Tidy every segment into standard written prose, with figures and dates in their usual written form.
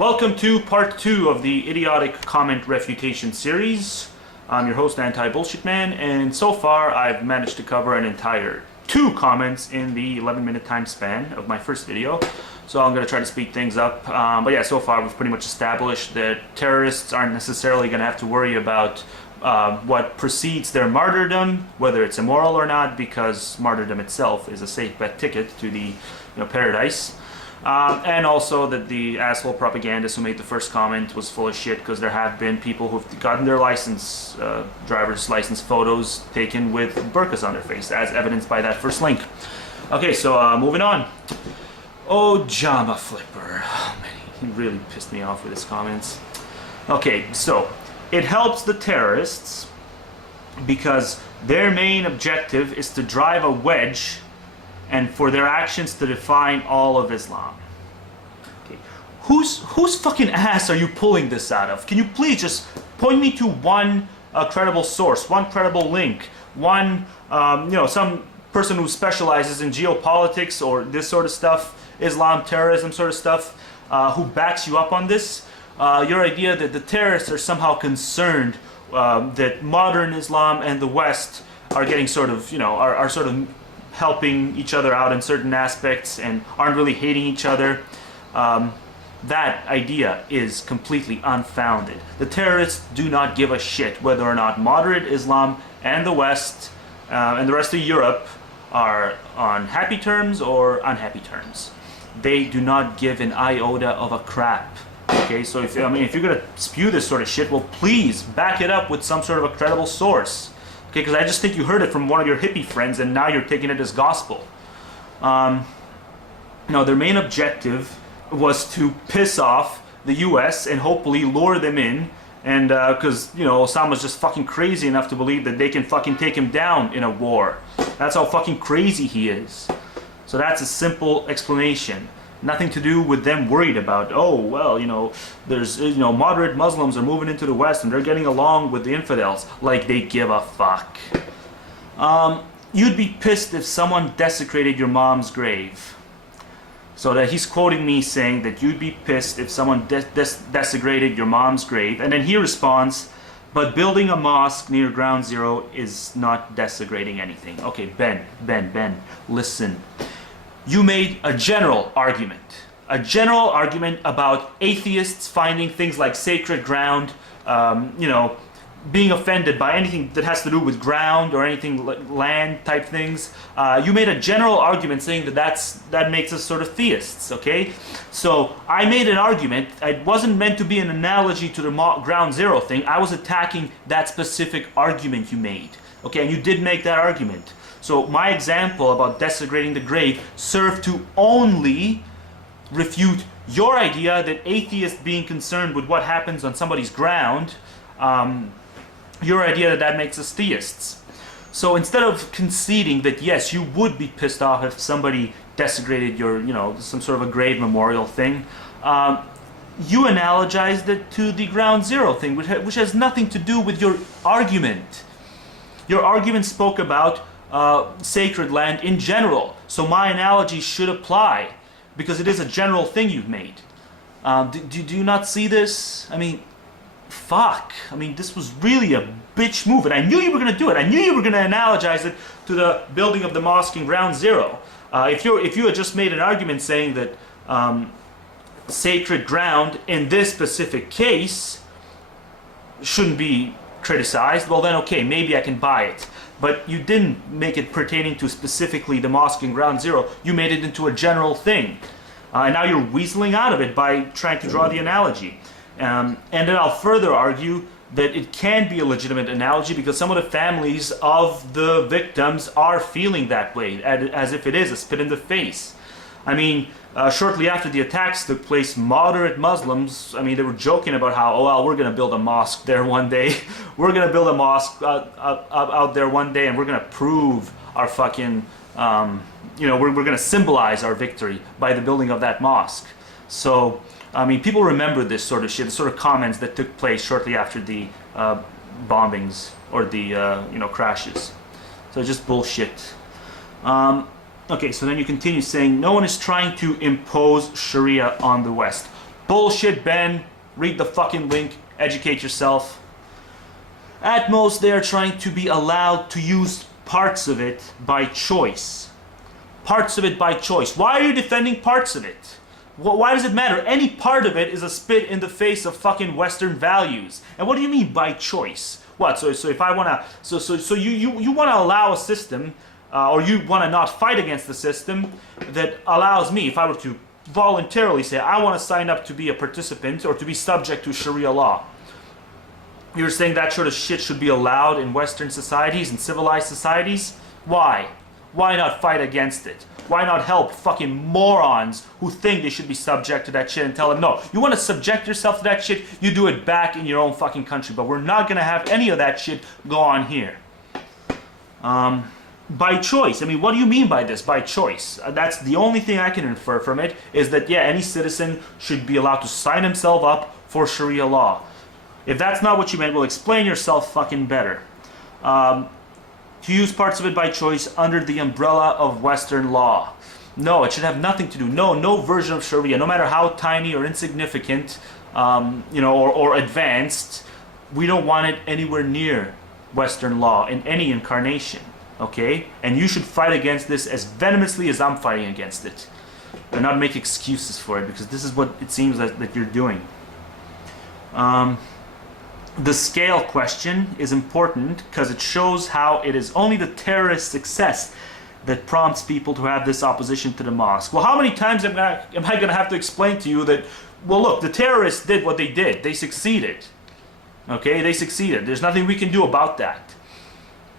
Welcome to part 2 of the idiotic comment refutation series. I'm your host, Anti-BSMan, and so far I've managed to cover an entire 2 comments in the 11-minute time span of my first video. So I'm going to try to speed things up. But yeah, so far we've pretty much established that terrorists aren't necessarily going to have to worry about what precedes their martyrdom, whether it's immoral or not, because martyrdom itself is a safe bet ticket to the paradise. And also that the asshole propagandist who made the first comment was full of shit, because there have been people who've gotten their license, driver's license photos taken with burqas on their face, as evidenced by that first link. Okay, so moving on. Oh, Jama Flipper. Oh, man, he really pissed me off with his comments. Okay, so it helps the terrorists because their main objective is to drive a wedge and for their actions to define all of Islam. Okay. Whose fucking ass are you pulling this out of? Can you please just point me to one credible source, one credible link, one, some person who specializes in geopolitics or this sort of stuff, Islam, terrorism sort of stuff, who backs you up on this? Your idea that the terrorists are somehow concerned that modern Islam and the West are getting sort of, are sort of helping each other out in certain aspects and aren't really hating each other. That idea is completely unfounded. The terrorists do not give a shit whether or not moderate Islam and the West and the rest of Europe are on happy terms or unhappy terms. They do not give an iota of a crap. Okay, so if you're gonna spew this sort of shit, well, please back it up with some sort of a credible source. Okay, because I just think you heard it from one of your hippie friends and now you're taking it as gospel. No, their main objective was to piss off the US and hopefully lure them in, and because Osama's just fucking crazy enough to believe that they can fucking take him down in a war. That's how fucking crazy he is. So that's a simple explanation. Nothing to do with them worried about, oh, well, there's, moderate Muslims are moving into the West and they're getting along with the infidels. Like they give a fuck. You'd be pissed if someone desecrated your mom's grave. So that he's quoting me saying that you'd be pissed if someone desecrated your mom's grave. And then he responds, but building a mosque near ground zero is not desecrating anything. Okay, Ben, listen. You made a general argument about atheists finding things like sacred ground, being offended by anything that has to do with ground or anything like land type things. You made a general argument saying that makes us sort of theists, okay? So I made an argument. It wasn't meant to be an analogy to the ground zero thing. I was attacking that specific argument you made, okay? And you did make that argument. So my example about desecrating the grave served to only refute your idea that atheists being concerned with what happens on somebody's ground, your idea that makes us theists. So instead of conceding that yes, you would be pissed off if somebody desecrated your, some sort of a grave memorial thing, you analogized it to the ground zero thing, which has nothing to do with your argument. Your argument spoke about sacred land in general. So my analogy should apply because it is a general thing you've made. Do you not see this? I mean, fuck. I mean, this was really a bitch move, and I knew you were going to do it. I knew you were going to analogize it to the building of the mosque in ground zero. If you had just made an argument saying that sacred ground in this specific case shouldn't be criticized, well then okay, maybe I can buy it. But you didn't make it pertaining to specifically the mosque in ground zero. You made it into a general thing. And now you're weaseling out of it by trying to draw the analogy. And then I'll further argue that it can be a legitimate analogy because some of the families of the victims are feeling that way, as if it is a spit in the face. I mean, shortly after the attacks took place, moderate Muslims, they were joking about how, oh, well, we're going to build a mosque there one day. We're going to build a mosque out there one day, and we're going to prove our fucking, we're going to symbolize our victory by the building of that mosque. So, people remember this sort of shit, the sort of comments that took place shortly after the bombings or the, crashes. So just bullshit. Okay, so then you continue saying, no one is trying to impose Sharia on the West. Bullshit, Ben. Read the fucking link. Educate yourself. At most, they are trying to be allowed to use parts of it by choice. Parts of it by choice. Why are you defending parts of it? Why does it matter? Any part of it is a spit in the face of fucking Western values. And what do you mean by choice? What? So if I wanna, so you wanna allow a system, or you wanna not fight against the system that allows me, if I were to voluntarily say I wanna sign up to be a participant or to be subject to Sharia law. You're saying that sort of shit should be allowed in Western societies and civilized societies? Why? Why not fight against it? Why not help fucking morons who think they should be subject to that shit and tell them, no, you want to subject yourself to that shit, you do it back in your own fucking country. But we're not going to have any of that shit go on here. By choice. I mean, what do you mean by this? By choice. That's the only thing I can infer from it, is that, yeah, any citizen should be allowed to sign himself up for Sharia law. If that's not what you meant, well, explain yourself fucking better. To use parts of it by choice under the umbrella of Western law. No, it should have nothing to do. No version of Sharia, no matter how tiny or insignificant, or advanced, we don't want it anywhere near Western law in any incarnation. Okay? And you should fight against this as venomously as I'm fighting against it. And not make excuses for it, because this is what it seems that you're doing. The scale question is important because it shows how it is only the terrorist success that prompts people to have this opposition to the mosque. Well, how many times am I going to have to explain to you that, well, look, the terrorists did what they did. They succeeded. Okay, they succeeded. There's nothing we can do about that.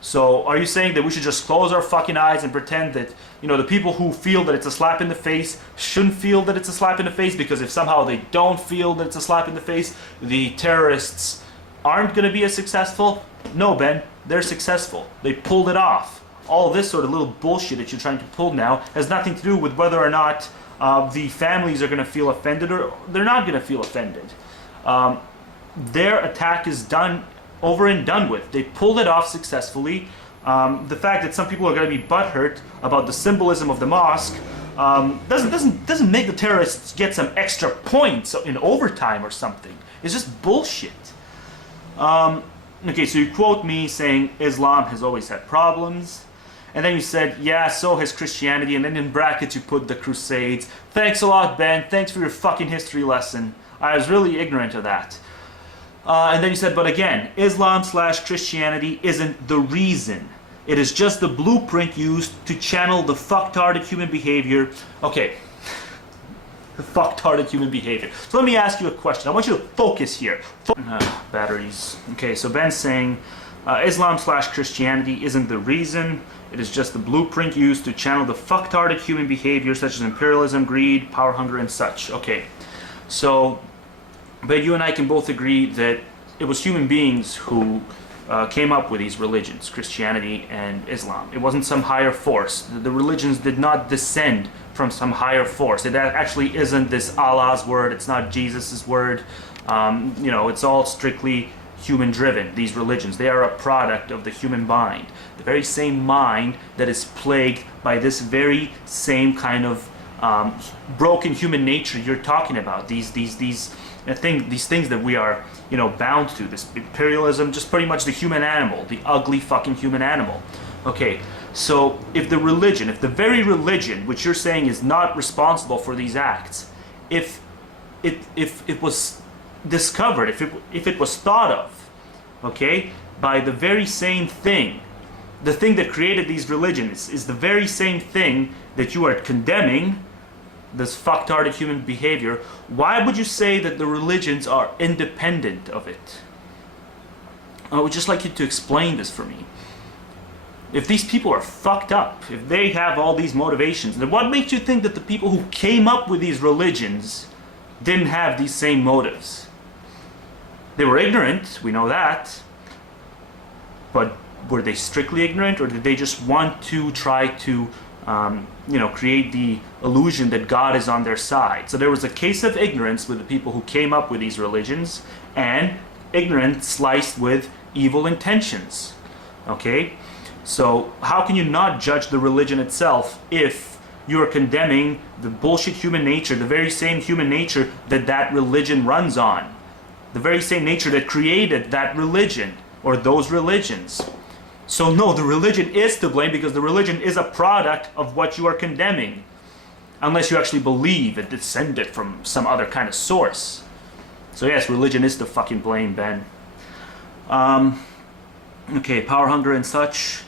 So are you saying that we should just close our fucking eyes and pretend that, the people who feel that it's a slap in the face shouldn't feel that it's a slap in the face, because if somehow they don't feel that it's a slap in the face, the terrorists aren't going to be as successful? No, Ben, they're successful. They pulled it off. All this sort of little bullshit that you're trying to pull now has nothing to do with whether or not the families are going to feel offended or they're not going to feel offended. Their attack is done, over and done with. They pulled it off successfully. The fact that some people are going to be butthurt about the symbolism of the mosque doesn't make the terrorists get some extra points in overtime or something. It's just bullshit. Okay, so you quote me saying Islam has always had problems, and then you said, yeah, so has Christianity, and then in brackets you put the Crusades. Thanks a lot, Ben. Thanks for your fucking history lesson. I was really ignorant of that. And then you said, but again, Islam/Christianity isn't the reason. It is just the blueprint used to channel the fucktarded human behavior. Okay. The fucktarded human behavior. So let me ask you a question. I want you to focus here. Batteries. Okay, so Ben's saying Islam/Christianity isn't the reason. It is just the blueprint used to channel the fucktarded human behavior such as imperialism, greed, power hunger, and such. Okay, so, but you and I can both agree that it was human beings who came up with these religions, Christianity and Islam. It wasn't some higher force. The religions did not descend from some higher force. It actually isn't this Allah's word. It's not Jesus's word. It's all strictly human driven, these religions. They are a product of the human mind. The very same mind that is plagued by this very same kind of broken human nature you're talking about. These things that we are, bound to. This imperialism, just pretty much the human animal, the ugly fucking human animal. Okay, so if the very religion which you're saying is not responsible for these acts, if it was discovered, if it was thought of, okay, by the very same thing, the thing that created these religions is the very same thing that you are condemning, this fucktarded human behavior, why would you say that the religions are independent of it? I would just like you to explain this for me. If these people are fucked up, if they have all these motivations, then what makes you think that the people who came up with these religions didn't have these same motives? They were ignorant, we know that, but were they strictly ignorant, or did they just want to try to create the illusion that God is on their side? So there was a case of ignorance with the people who came up with these religions, and ignorance sliced with evil intentions. Okay? So how can you not judge the religion itself if you are condemning the bullshit human nature, the very same human nature that religion runs on. The very same nature that created that religion, or those religions. So no, the religion is to blame because the religion is a product of what you are condemning. Unless you actually believe it descended from some other kind of source. So yes, religion is to fucking blame, Ben. Okay, power hunger and such.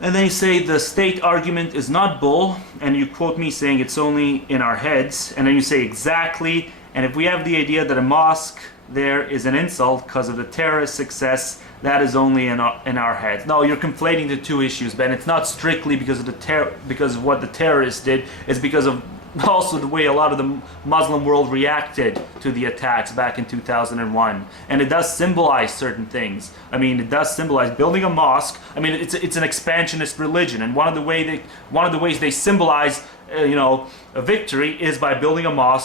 And then you say the state argument is not bull, and you quote me saying it's only in our heads, and then you say exactly, and if we have the idea that a mosque there is an insult because of the terrorist success, that is only in our heads. No, you're conflating the two issues, Ben. It's not strictly because of what the terrorists did. It's because of also the way a lot of the Muslim world reacted to the attacks back in 2001. And it does symbolize certain things. I mean, it does symbolize building a mosque. I mean, it's an expansionist religion, and one of the ways they symbolize, a victory is by building a mosque.